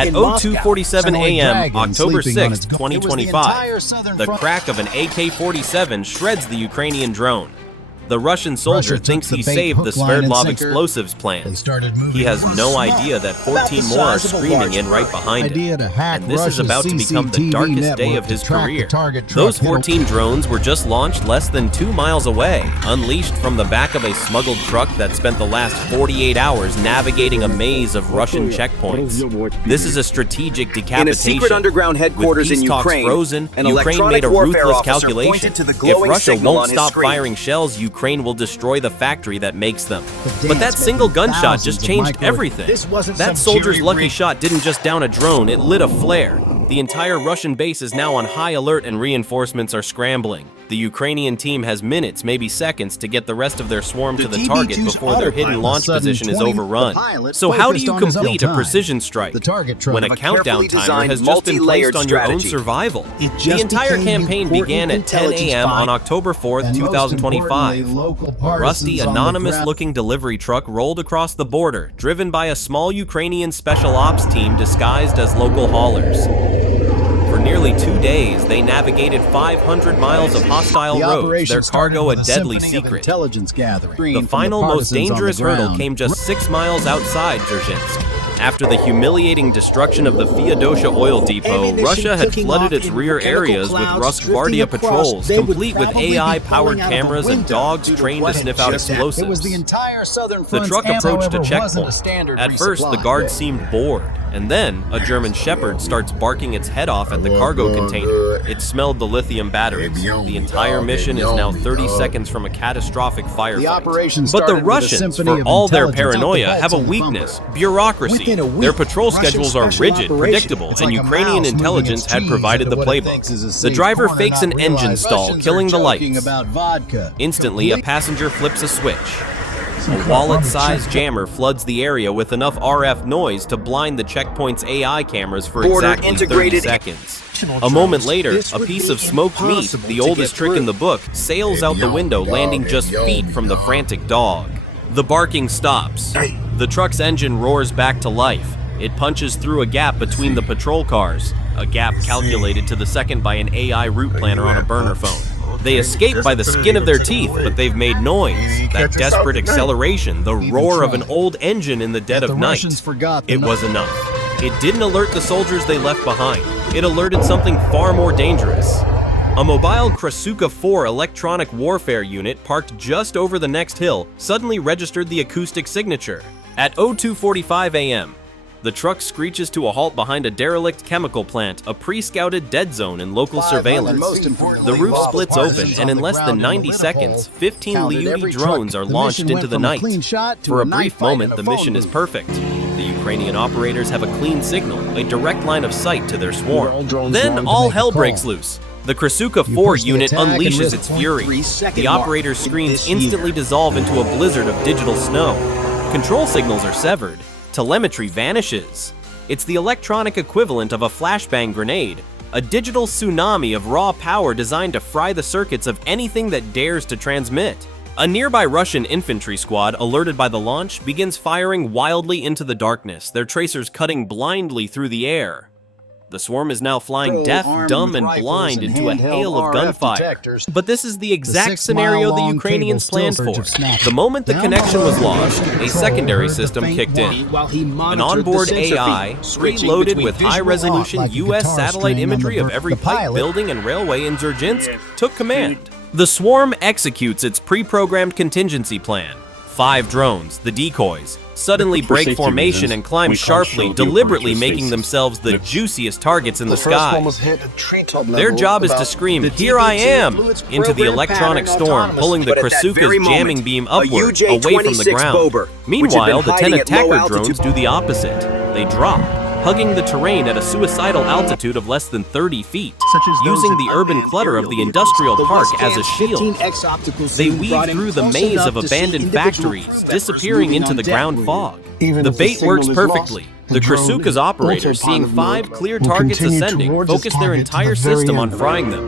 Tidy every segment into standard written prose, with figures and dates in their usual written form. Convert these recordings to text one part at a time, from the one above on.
At 02:47 a.m. October 6, 2025, the crack of an AK-47 shreds the Ukrainian drone. The Russian soldier thinks he saved the Sverdlov explosives plant. He has no idea that 14 more are screaming in right behind him. And this is about to become the darkest day of his career. Those 14 drones were just launched less than 2 miles away, unleashed from the back of a smuggled truck that spent the last 48 hours navigating a maze of Russian checkpoints. This is a strategic decapitation. In a secret underground headquarters in Ukraine, frozen, Ukraine made a ruthless calculation. If Russia won't stop firing shells, Ukraine will destroy the factory that makes them. But that single gunshot just changed everything. That soldier's lucky shot didn't just down a drone, it lit a flare. The entire Russian base is now on high alert and reinforcements are scrambling. The Ukrainian team has minutes, maybe seconds, to get the rest of their swarm to the target before their hidden launch position is overrun. So how do you complete a precision strike when a countdown timer has just been placed on your own survival? The entire campaign began at 10 a.m. on October 4th, 2025. A rusty, anonymous-looking delivery truck rolled across the border, driven by a small Ukrainian special ops team disguised as local haulers. For nearly 2 days, they navigated 500 miles of hostile roads, their cargo a deadly secret. The final, most dangerous hurdle came just 6 miles outside Dzerzhinsk. After the humiliating destruction of the Feodosia oil depot, Russia had flooded its rear areas with Rosgvardia patrols, complete with AI-powered cameras and dogs trained to sniff out explosives. The truck approached a checkpoint. At first, the guard seemed bored, and then a German Shepherd starts barking its head off at the cargo container. It smelled the lithium batteries. The entire mission is now 30 seconds from a catastrophic firefight. But the Russians, for all their paranoia, have a weakness: bureaucracy. Their patrol schedules are rigid, predictable, and Ukrainian intelligence had provided the playbook. The driver fakes an engine stall, killing the lights. Instantly, a passenger flips a switch. A wallet-sized jammer floods the area with enough RF noise to blind the checkpoint's AI cameras for exactly 30 seconds. A moment later, a piece of smoked meat, the oldest trick in the book, sails out the window, landing just feet from the frantic dog. The barking stops. The truck's engine roars back to life. It punches through a gap between the patrol cars, a gap calculated to the second by an AI route planner on a burner phone. They escape by the skin of their teeth, but they've made noise. That desperate acceleration, the roar of an old engine in the dead of night. It was enough. It didn't alert the soldiers they left behind. It alerted something far more dangerous. A mobile Krasuka 4 electronic warfare unit parked just over the next hill suddenly registered the acoustic signature. At 02:45 a.m., the truck screeches to a halt behind a derelict chemical plant, a pre-scouted dead zone in local surveillance. The roof splits open, and in less than 90 seconds, 15 Liutyi drones are launched into the night. For a brief moment, the mission is perfect. The Ukrainian operators have a clean signal, a direct line of sight to their swarm. Then all hell breaks loose. The Krasuka 4 unit unleashes its fury. The operator's screens instantly dissolve into a blizzard of digital snow. Control signals are severed. Telemetry vanishes. It's the electronic equivalent of a flashbang grenade, a digital tsunami of raw power designed to fry the circuits of anything that dares to transmit. A nearby Russian infantry squad, alerted by the launch, begins firing wildly into the darkness, their tracers cutting blindly through the air. The swarm is now flying deaf, dumb, and blind into a hail of gunfire. But this is the exact scenario the Ukrainians planned for. The moment the connection was lost, a secondary system kicked in. An onboard AI, preloaded with high-resolution U.S. satellite imagery of every pipe, building, and railway in Dzerzhinsk, took command. The swarm executes its pre-programmed contingency plan. 5 drones, the decoys, suddenly break formation and climb sharply, deliberately making themselves the juiciest targets in the sky. Their job is to scream, "Here I am!" into the electronic storm, pulling the Krasuka's jamming beam upward, away from the ground. Meanwhile, the 10 attacker drones do the opposite. They drop, hugging the terrain at a suicidal altitude of less than 30 feet, using the urban clutter of the industrial park as a shield. They weave through the maze of abandoned factories, disappearing into the ground fog. The bait works perfectly. The Krasuka's operators, seeing 5 clear targets ascending, focus their entire system on frying them.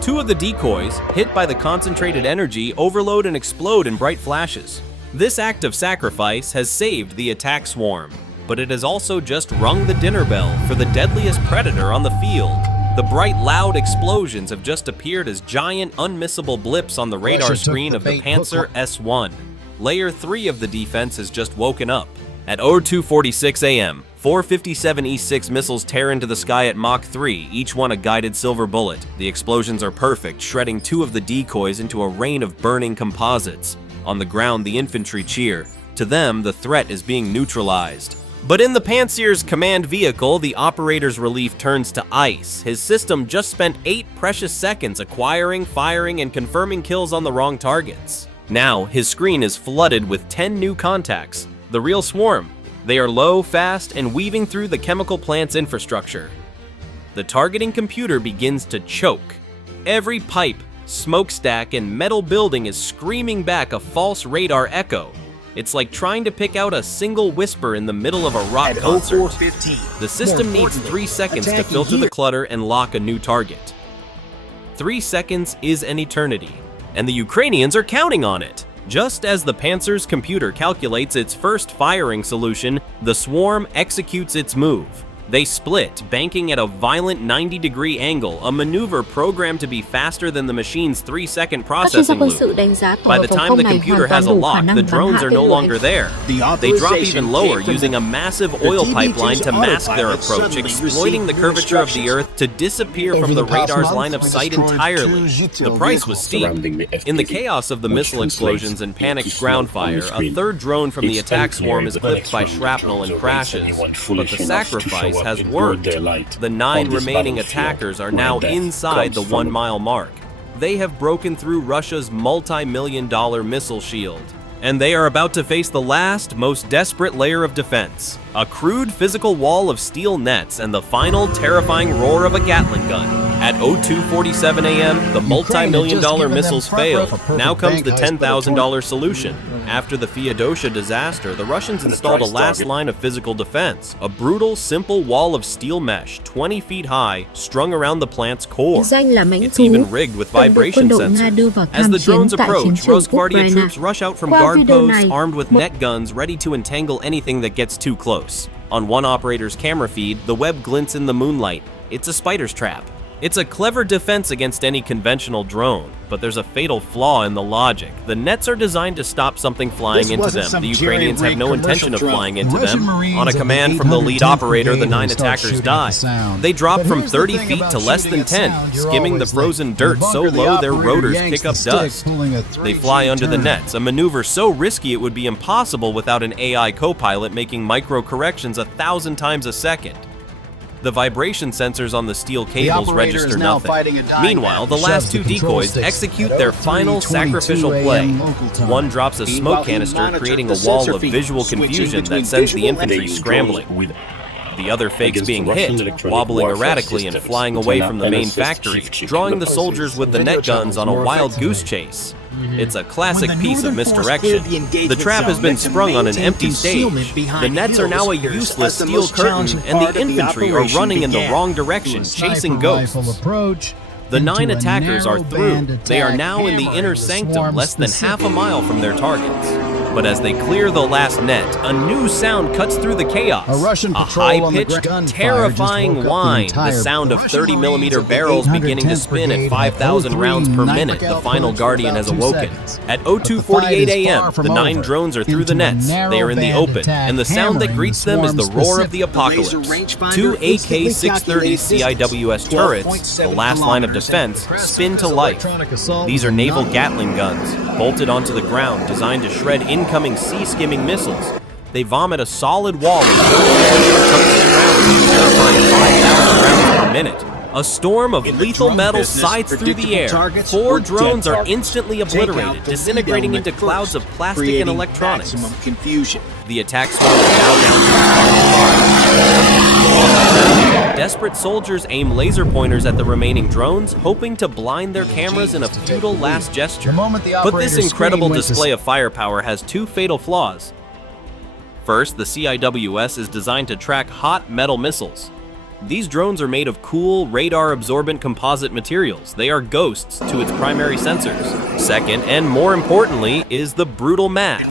2 of the decoys, hit by the concentrated energy, overload and explode in bright flashes. This act of sacrifice has saved the attack swarm. but it has also just rung the dinner bell for the deadliest predator on the field. The bright, loud explosions have just appeared as giant, unmissable blips on the radar screen of the Panzer S-1. Layer 3 of the defense has just woken up. At 02:46 a.m., 457 E-6 missiles tear into the sky at Mach 3, each one a guided silver bullet. The explosions are perfect, shredding 2 of the decoys into a rain of burning composites. On the ground, the infantry cheer. To them, the threat is being neutralized. But in the Panzer's command vehicle, the operator's relief turns to ice. His system just spent 8 precious seconds acquiring, firing, and confirming kills on the wrong targets. Now, his screen is flooded with 10 new contacts. The real swarm. They are low, fast, and weaving through the chemical plant's infrastructure. The targeting computer begins to choke. Every pipe, smokestack, and metal building is screaming back a false radar echo. It's like trying to pick out a single whisper in the middle of a rock concert. The system needs 3 seconds to filter the clutter and lock a new target. 3 seconds is an eternity, and the Ukrainians are counting on it. Just as the Panzer's computer calculates its first firing solution, the swarm executes its move. They split, banking at a violent 90-degree angle, a maneuver programmed to be faster than the machine's 3-second processing loop. By the time the computer has a lock, the drones are no longer there. They drop even lower, using a massive oil pipeline to mask their approach, exploiting the curvature of the Earth to disappear from the radar's line of sight entirely. The price was steep. In the chaos of the missile explosions and panicked ground fire, a third drone from the attack swarm is clipped by shrapnel and crashes. But the sacrifice has worked. The 9 remaining attackers are now inside the 1-mile mark. They have broken through Russia's multi-million-dollar missile shield, and they are about to face the last, most desperate layer of defense. A crude physical wall of steel nets and the final terrifying roar of a Gatling gun. At 02:47 a.m., the multi-million-dollar missiles failed. Now comes the $10,000 solution. After the Feodosia disaster, the Russians installed a last line of physical defense, a brutal, simple wall of steel mesh, 20 feet high, strung around the plant's core. It's even rigged with vibration sensors. As the drones approach, Rosgvardia troops rush out from guard posts, armed with net guns, ready to entangle anything that gets too close. On one operator's camera feed, the web glints in the moonlight. It's a spider's trap. It's a clever defense against any conventional drone, but there's a fatal flaw in the logic. The nets are designed to stop something flying into them. The Ukrainians have no intention of flying into them. On a command from the lead operator, the 9 attackers die. They drop from 30 feet to less than 10, skimming the frozen dirt so low their rotors kick up dust. They fly under the nets, a maneuver so risky it would be impossible without an AI co-pilot making micro-corrections 1,000 times a second. The vibration sensors on the steel cables register nothing. Meanwhile, the last 2 decoys execute their final sacrificial play. One drops a smoke canister, creating a wall of visual confusion that sends the infantry scrambling. The other fakes being hit, wobbling erratically and flying away from the main factory, drawing the soldiers with the net guns on a wild goose chase. It's a classic piece of misdirection. The trap has been sprung on an empty stage. The nets are now a useless steel curtain, and the infantry are running in the wrong direction, chasing ghosts. The 9 attackers are through. They are now in the inner sanctum, less than half a mile from their targets. But as they clear the last net, a new sound cuts through the chaos. A high-pitched, terrifying whine, the sound of 30mm barrels beginning to spin at 5,000 rounds per minute. The final Guardian has awoken. At 02:48 a.m., the 9 drones are through the nets. They are in the open, and the sound that greets them is the roar of the apocalypse. 2 AK-630 CIWS turrets, the last line of defense, spin to life. These are naval Gatling guns, bolted onto the ground, designed to shred incoming sea-skimming missiles. They vomit a solid wall of tungsten rounds at a terrifying 5,000 rounds per minute. A storm of lethal metal scythes through the air. 4 drones are instantly obliterated, disintegrating into clouds of plastic and electronics. The attack swarm is now down to its final bar. Desperate soldiers aim laser pointers at the remaining drones, hoping to blind their cameras in a futile last gesture. But this incredible display of firepower has 2 fatal flaws. First, the CIWS is designed to track hot metal missiles. These drones are made of cool, radar-absorbent composite materials. They are ghosts to its primary sensors. Second, and more importantly, is the brutal math.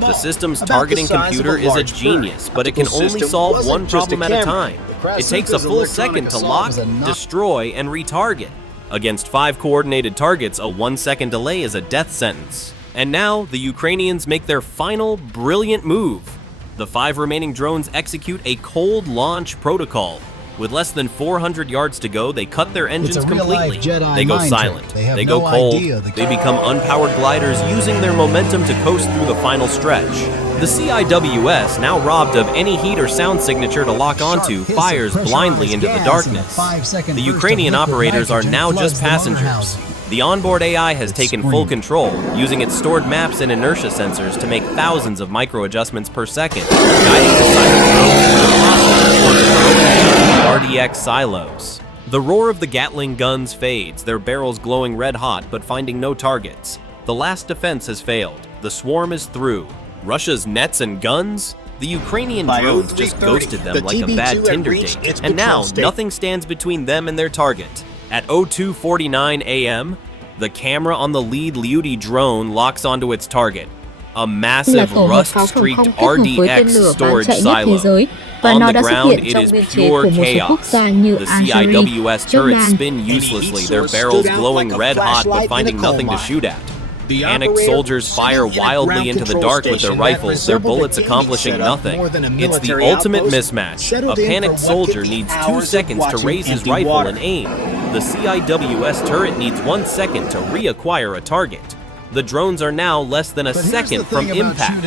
The system's targeting computer is a genius, but it can only solve one problem at a time. It takes a full second to lock, destroy, and retarget. Against 5 coordinated targets, a 1-second delay is a death sentence. And now, the Ukrainians make their final, brilliant move. The 5 remaining drones execute a cold launch protocol. With less than 400 yards to go, they cut their engines completely. They go silent. They go cold. They become unpowered gliders, using their momentum to coast through the final stretch. The CIWS, now robbed of any heat or sound signature to lock onto, fires blindly into the darkness. The Ukrainian operators are now just passengers. The onboard AI has taken full control, using its stored maps and inertia sensors to make thousands of micro-adjustments per second, guiding the silent drones towards the RDX silos. The roar of the Gatling guns fades, their barrels glowing red-hot but finding no targets. The last defense has failed. The swarm is through. Russia's nets and guns? The Ukrainian drones just ghosted them like a bad Tinder date, and now nothing stands between them and their target. At 02:49 a.m., the camera on the lead Liutyi drone locks onto its target, a massive rust-streaked RDX storage silo. On the ground, it is pure chaos. The CIWS turrets spin uselessly, their barrels glowing red-hot but finding nothing to shoot at. Panicked soldiers fire wildly into the dark with their rifles, their bullets accomplishing nothing. It's the ultimate mismatch. A panicked soldier needs 2 seconds to raise his rifle and aim. The CIWS turret needs 1 second to reacquire a target. The drones are now less than a second from impact.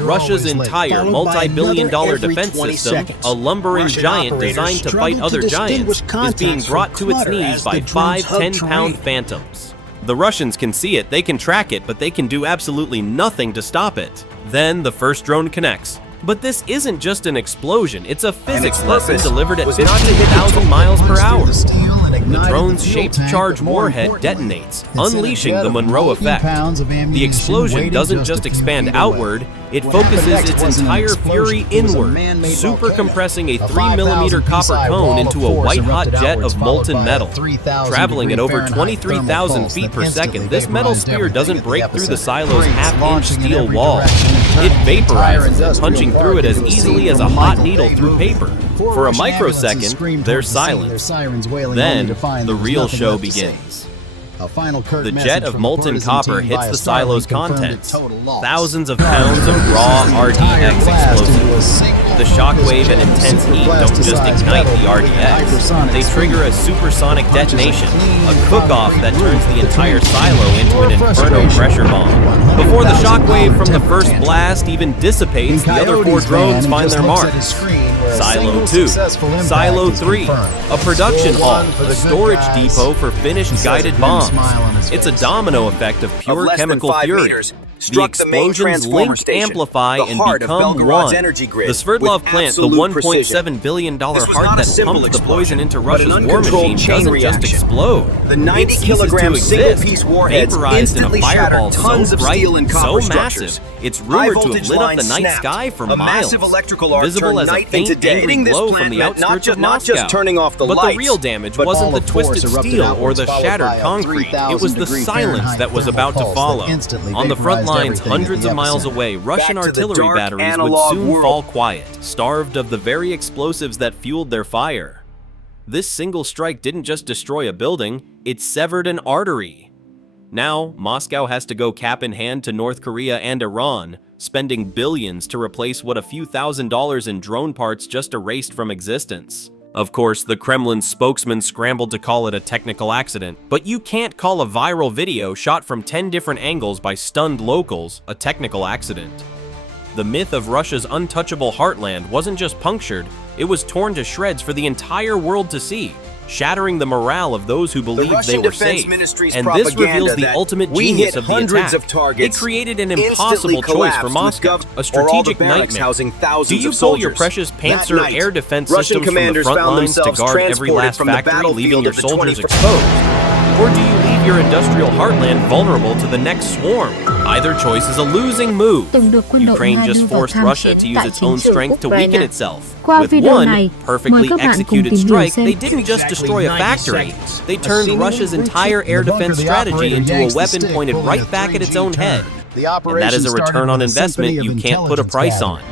Russia's entire multi-billion-dollar defense system, a lumbering giant designed to fight other giants, is being brought to its knees by 5 10-pound phantoms. The Russians can see it, they can track it, but they can do absolutely nothing to stop it. Then the first drone connects. But this isn't just an explosion, it's a physics lesson delivered at 50,000 miles per hour. The drone's shaped charge warhead detonates, unleashing the Monroe effect. The explosion doesn't just expand outward, it focuses its entire fury inward, super compressing a 3mm copper cone into a white-hot jet of molten metal. Traveling at over 23,000 feet per second, this metal spear doesn't break through the silo's half-inch steel wall. It vaporizes it, punching through it as easily as a hot needle through paper. For a microsecond, there's silence. Then, the real show begins. The jet of molten copper hits the silo's contents. Thousands of pounds of raw RDX explosives. The shockwave and intense heat don't just ignite the RDX. They trigger a supersonic detonation, a cook-off that turns the entire silo into an inferno pressure bomb. Before the shockwave from the first blast even dissipates, the other 4 drones find their marks. Silo 2, Silo 3, a production hall, a storage depot for finished guided bombs. It's a domino effect of pure chemical fury. The explosions link, amplify, and become one. The Sverdlov plant, the $1.7 billion heart that pumped the poison into Russia's war machine, doesn't just explode. The 90-kilogram single-piece warheads vaporized in a instantly fireball shatter tons so of bright, steel and so copper massive, structures. it's rumored to have lit up the night sky for miles. Massive electrical arc Visible as a night faint, into day. angry glow from the outskirts of Moscow. Not just turning off the but lights, the real damage wasn't the twisted steel or the shattered concrete. It was the silence that was about to follow. On the front lines, hundreds of miles away, Russian artillery batteries would soon fall quiet, starved of the very explosives that fueled their fire. This single strike didn't just destroy a building, it severed an artery. Now, Moscow has to go cap in hand to North Korea and Iran, spending billions to replace what a few $1,000s in drone parts just erased from existence. Of course, the Kremlin's spokesman scrambled to call it a technical accident, but you can't call a viral video shot from 10 different angles by stunned locals a technical accident. The myth of Russia's untouchable heartland wasn't just punctured, it was torn to shreds for the entire world to see, shattering the morale of those who believed they were safe. And this reveals the ultimate genius of the attack. It created an impossible choice for Moscow, a strategic nightmare. Do you pull your precious Panzer air defense systems from the front lines to guard every last factory, leaving your soldiers exposed? Or do you leave your industrial heartland vulnerable to the next swarm. Either choice is a losing move. Ukraine just forced Russia to use its own strength to weaken itself. With one perfectly executed strike, they didn't just destroy a factory. They turned Russia's entire air defense strategy into a weapon pointed right back at its own head. And that is a return on investment you can't put a price on.